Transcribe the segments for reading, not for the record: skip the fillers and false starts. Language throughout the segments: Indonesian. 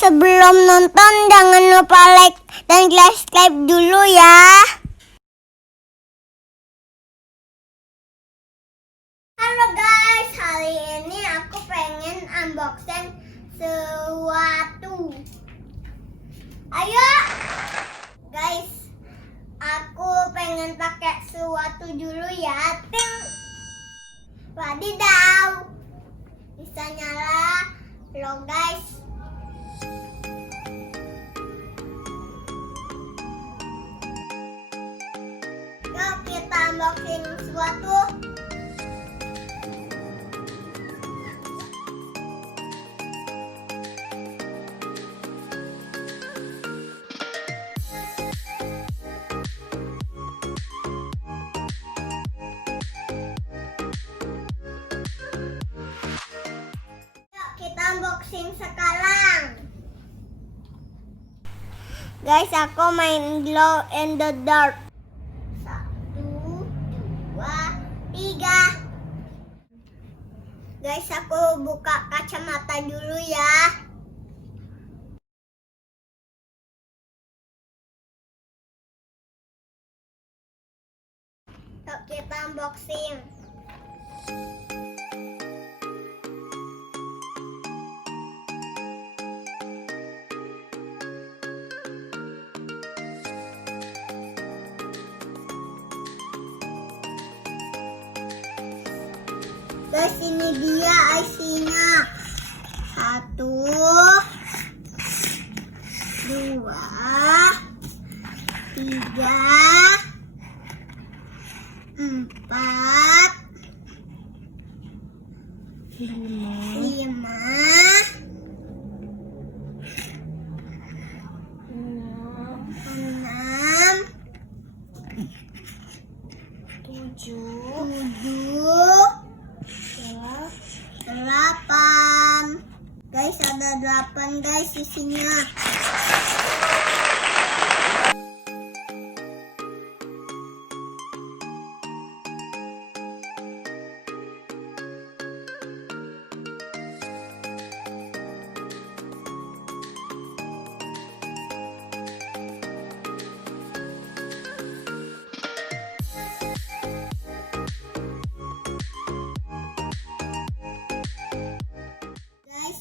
sebelum nonton jangan lupa like dan subscribe dulu ya. Halo guys, hari ini aku pengen unboxing sesuatu. Ayo guys, aku pengen pakai sesuatu dulu ya. Ting. Waadiidaauu. Bisa nyala lo guys. Yuk kita unboxing sesuatu. Kita unboxing sekarang. Guys, aku main glow in the dark. 1, 2, 3. Guys, aku buka kacamata dulu ya. Yuk kita unboxing. Guys, ini dia IC-nya. 1, 2, 3, 4, 5, 6, 7, 8. Guys, ada 8 guys isinya.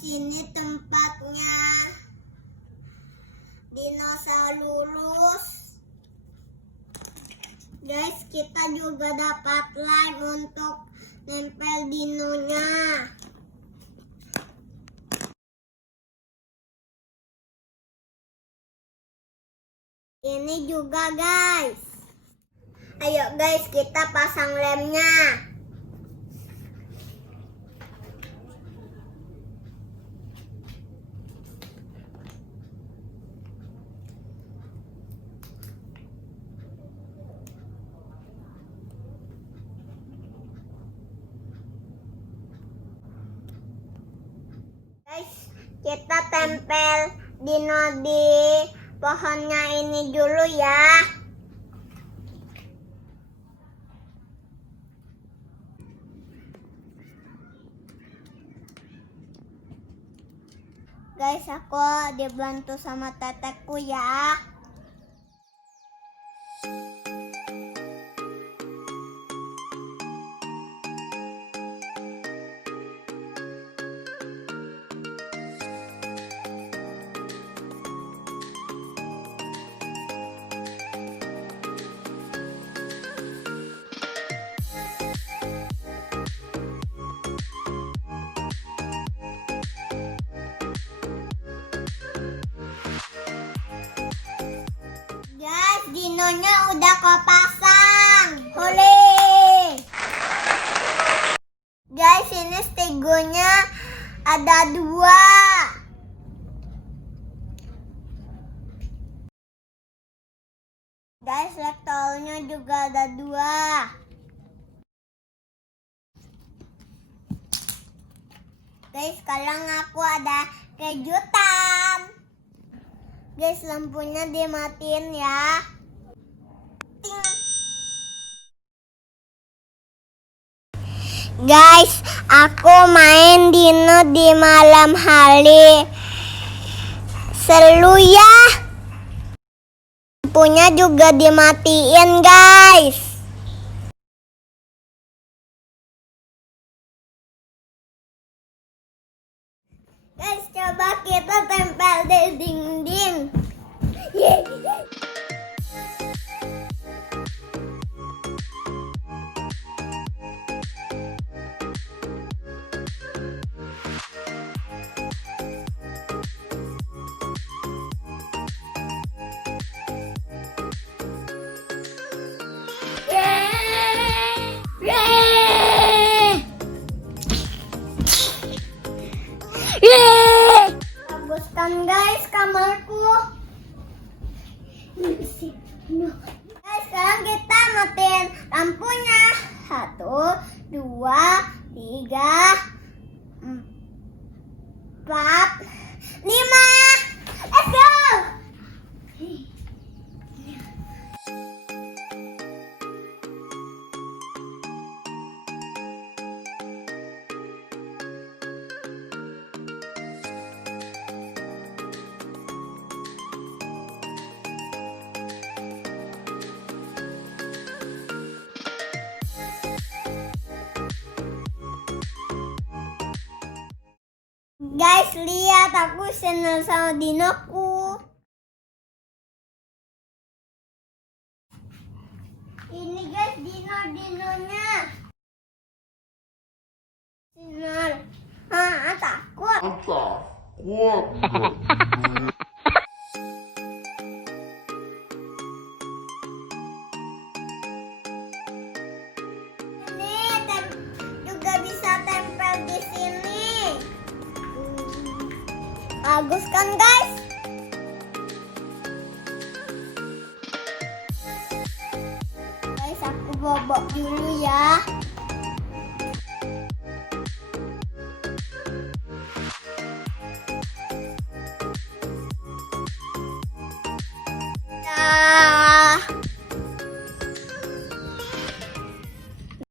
Ini tempatnya Dinosaurus. Guys, kita juga dapat lem untuk nempel dinonya. Ini juga guys. Ayo guys, kita pasang lemnya. Guys, kita tempel dino di pohonnya ini dulu ya. Guys, aku dibantu sama tetekku ya. Guys, dinonya udah kepasang. Hore! Guys, ini stegonya ada 2. Guys, lektornya juga ada 2. Guys, sekarang aku ada kejutan. Guys, lampunya dimatiin ya. Ting. Guys, aku main dino di malam hari. Selu ya. Lampunya juga dimatiin, guys. Guys, coba kita tempel di dinding. Baguskan guys kamarku. Guys, sekarang kita matiin lampunya. 1, 2, 3, 4, 5. Let's go. Guys, lihat aku senang sama dinoku. Ini guys dino-dinonya. Sinar. Takut. Ini juga bisa tempel di sini. Bagus kan guys? Guys, aku bobok dulu ya. Ya.